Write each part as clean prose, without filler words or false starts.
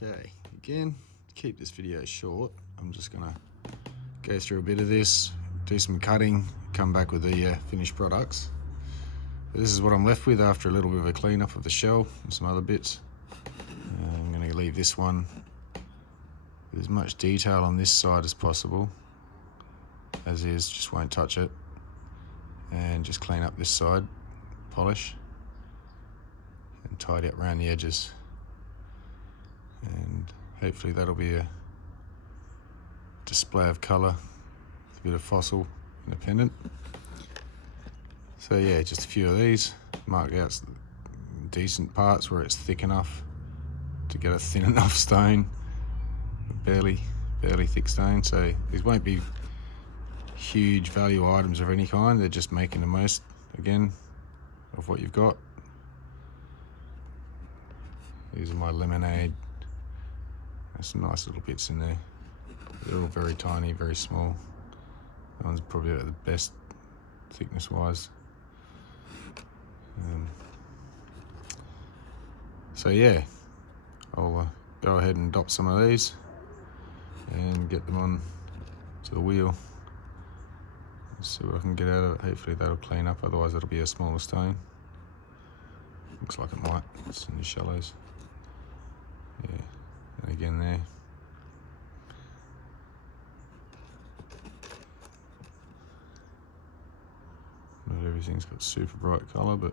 Okay, again, to keep this video short, I'm just gonna go through a bit of this, do some cutting, come back with the finished products. But this is what I'm left with after a little bit of a clean up of the shell and some other bits. I'm gonna leave this one with as much detail on this side as possible. As is, just won't touch it. And just clean up this side, polish, and tidy up around the edges. And hopefully that'll be a display of colour with a bit of fossil independent. So yeah, just a few of these, mark out decent parts where it's thick enough to get a thin enough stone, barely thick stone. So these won't be huge value items of any kind, they're just making the most, again, of what you've got. These are my lemonade. There's some nice little bits in there. They're all very tiny, very small. That one's probably at the best thickness wise. So yeah, I'll go ahead and dot some of these and get them on to the wheel. See what I can get out of it. Hopefully that'll clean up, otherwise it'll be a smaller stone. Looks like it might, it's in the shallows. Yeah, and again there. Not everything's got super bright colour, but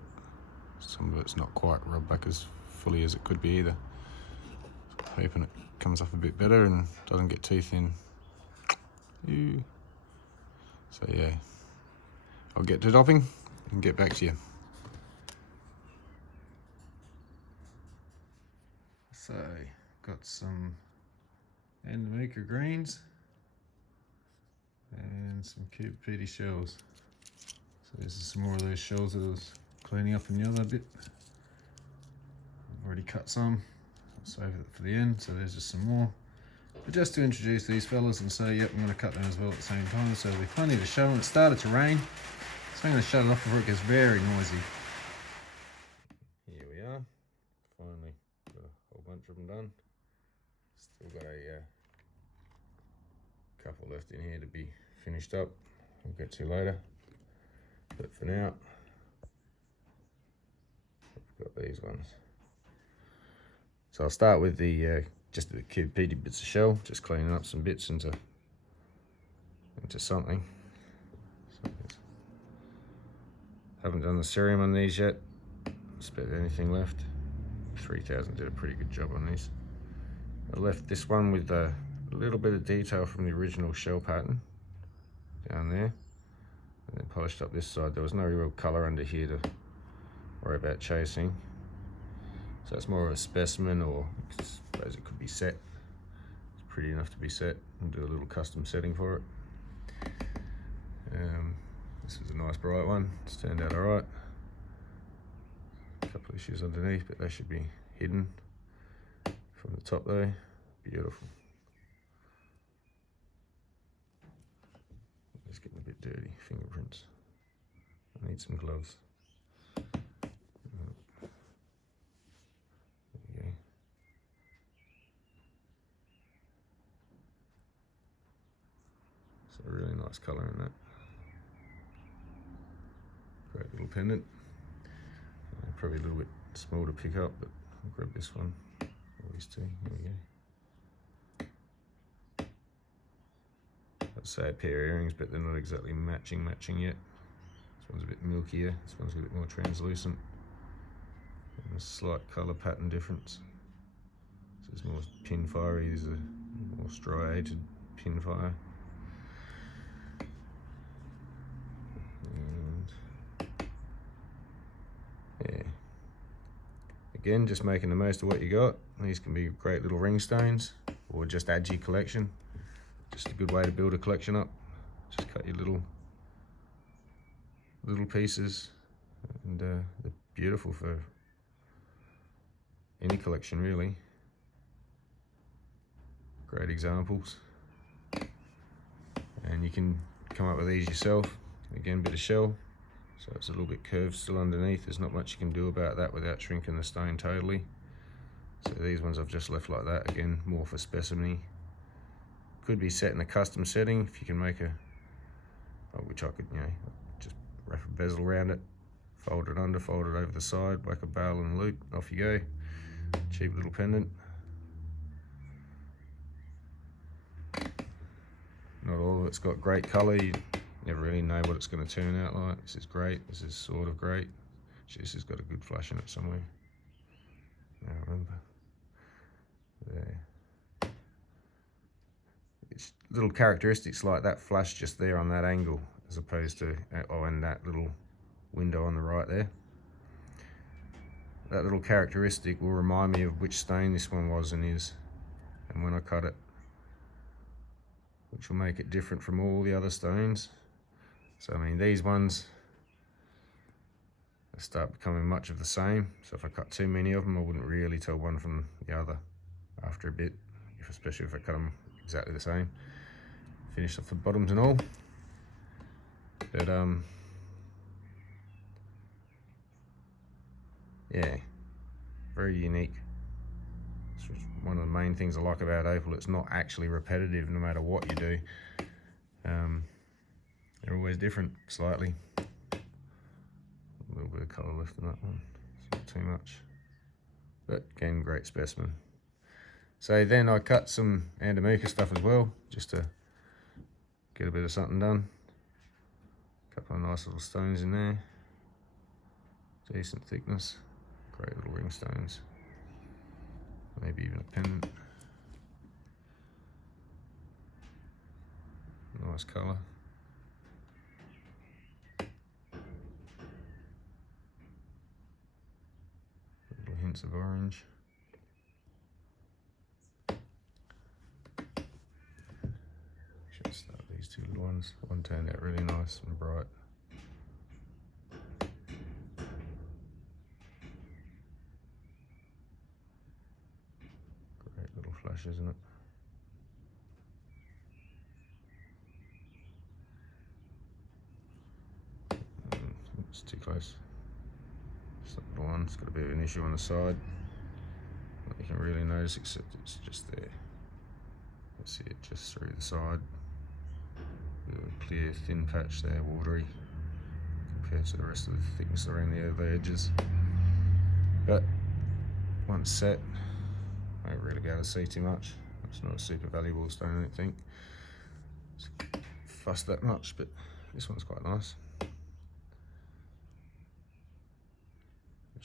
some of it's not quite rubbed back as fully as it could be either. So I'm hoping it comes off a bit better and doesn't get too thin. Ew. So yeah, I'll get to dopping and get back to you. So, got some Andamooka greens and some cube peaty shells. So this is some more of those shells that I was cleaning up in the other bit. I've already cut some, I'll save it for the end, so there's just some more. But just to introduce these fellas and say, yep, I'm going to cut them as well at the same time, so there'll be plenty to show. And it started to rain, so I'm going to shut it off before it gets very noisy. Here we are, finally got a whole bunch of them done. Still got a couple left in here to be finished up. We'll get to later, but for now, I've got these ones. So I'll start with the just the cube peaty bits of shell, just cleaning up some bits into something. So haven't done the serum on these yet. Expect anything left. 3000 did a pretty good job on these. I left this one with a little bit of detail from the original shell pattern down there, and then polished up this side. There was no real colour under here to worry about chasing. So it's more of a specimen, or I suppose it could be set. It's pretty enough to be set, and do a little custom setting for it. This was a nice bright one, it's turned out alright. A couple of issues underneath, but they should be hidden from the top though. Beautiful. It's getting a bit dirty, fingerprints. I need some gloves. A really nice colour in that. Great little pendant. Probably a little bit small to pick up, but I'll grab this one. Or these two. There we go. I'd say a pair of earrings, but they're not exactly matching yet. This one's a bit milkier. This one's a bit more translucent. And a slight colour pattern difference. So it's more pin firey. These are more striated pin fire. Yeah, again, just making the most of what you got. These can be great little ring stones, or just add to your collection. Just a good way to build a collection up. Just cut your little pieces, and they're beautiful for any collection really. Great examples, and you can come up with these yourself. Again, bit of shell. So it's a little bit curved still underneath. There's not much you can do about that without shrinking the stone totally. So these ones I've just left like that, again, more for specimen. Could be set in a custom setting if you can make a, which I could, just wrap a bezel around it, fold it under, fold it over the side, whack a bail and a loop, off you go. Cheap little pendant. Not all of it's got great colour, you never really know what it's going to turn out like. This is great, this is sort of great. This has got a good flash in it somewhere. I remember. There. It's little characteristics like that flash just there on that angle, as opposed to, and that little window on the right there. That little characteristic will remind me of which stone this one was and is, and when I cut it, which will make it different from all the other stones. So I mean, these ones start becoming much of the same, so if I cut too many of them I wouldn't really tell one from the other after a bit, especially if I cut them exactly the same. Finished off the bottoms and all, but yeah, very unique. It's one of the main things I like about Opal. It's not actually repetitive no matter what you do. They're always different slightly. A little bit of colour left in that one, it's not too much, but again, great specimen. So then I cut some Andamooka stuff as well, just to get a bit of something done. A couple of nice little stones in there, decent thickness, great little ring stones, maybe even a pendant. Nice colour. Little hints of orange. Should start these two little ones. One turned out really nice and bright. Great little flash, isn't it? It's too close. It's the one. It's got a bit of an issue on the side. Not you can really notice, except it's just there. You see it just through the side. A clear, thin patch there, watery, compared to the rest of the thickness around the other edges. But once set, I won't really be able to see too much. It's not a super valuable stone, I don't think. It's fussed that much, but this one's quite nice.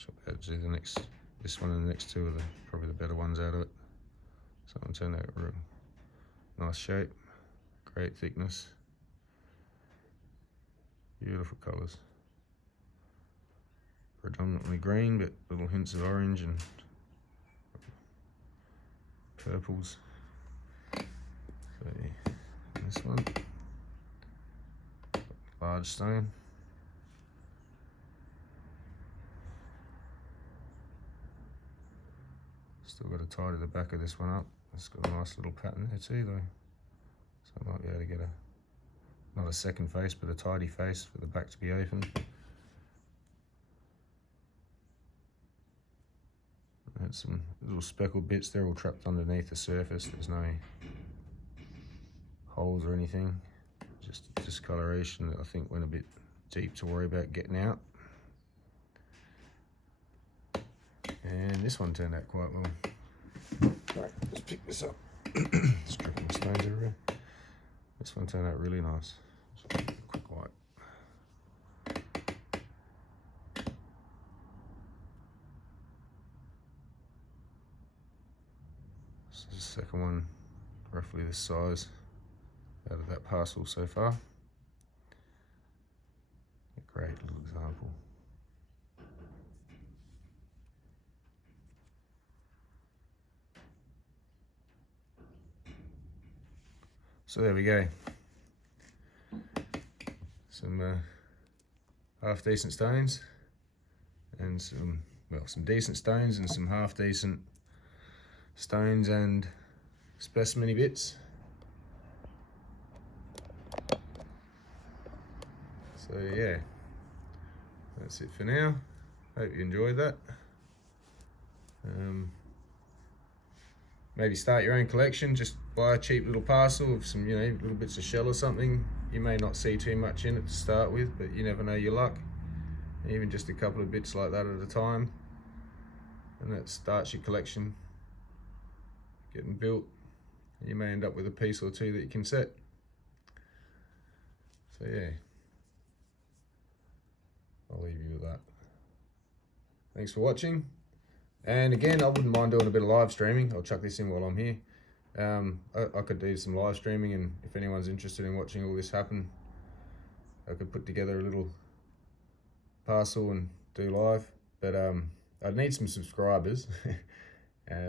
I'll be able to do the next, this one and the next two are probably the better ones out of it. So that one turned out real nice shape, great thickness, beautiful colours. Predominantly green, but little hints of orange and purples. So yeah, this one, large stone. Still got to tidy the back of this one up. It's got a nice little pattern there too though. So I might be able to get not a second face, but a tidy face for the back to be open. And some little speckled bits, they're all trapped underneath the surface. There's no holes or anything. Just discoloration that I think went a bit deep to worry about getting out. And this one turned out quite well. Right, let's pick this up. Just dropping the stones everywhere. This one turned out really nice. Just a quick wipe. This is the second one, roughly this size, out of that parcel so far. A great little example. So there we go. Some half decent stones and some decent stones and some half decent stones and specimen-y bits. So yeah, that's it for now. Hope you enjoyed that. maybe start your own collection. Just buy a cheap little parcel of some, little bits of shell or something. You may not see too much in it to start with, but you never know your luck. Even just a couple of bits like that at a time, and that starts your collection getting built. You may end up with a piece or two that you can set. So yeah, I'll leave you with that. Thanks for watching. And again, I wouldn't mind doing a bit of live streaming. I'll chuck this in while I'm here. I could do some live streaming, and if anyone's interested in watching all this happen, I could put together a little parcel and do live. But I'd need some subscribers.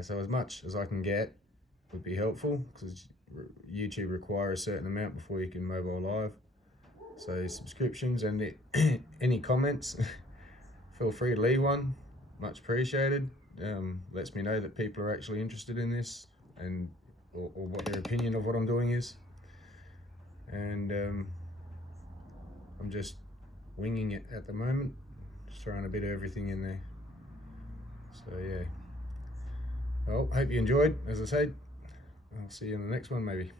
So as much as I can get would be helpful, because YouTube requires a certain amount before you can mobile live. So subscriptions and any comments, feel free to leave one. Much appreciated. Lets me know that people are actually interested in this, and or what their opinion of what I'm doing is. And I'm just winging it at the moment, just throwing a bit of everything in there. So yeah, well, hope you enjoyed. As I said, I'll see you in the next one maybe.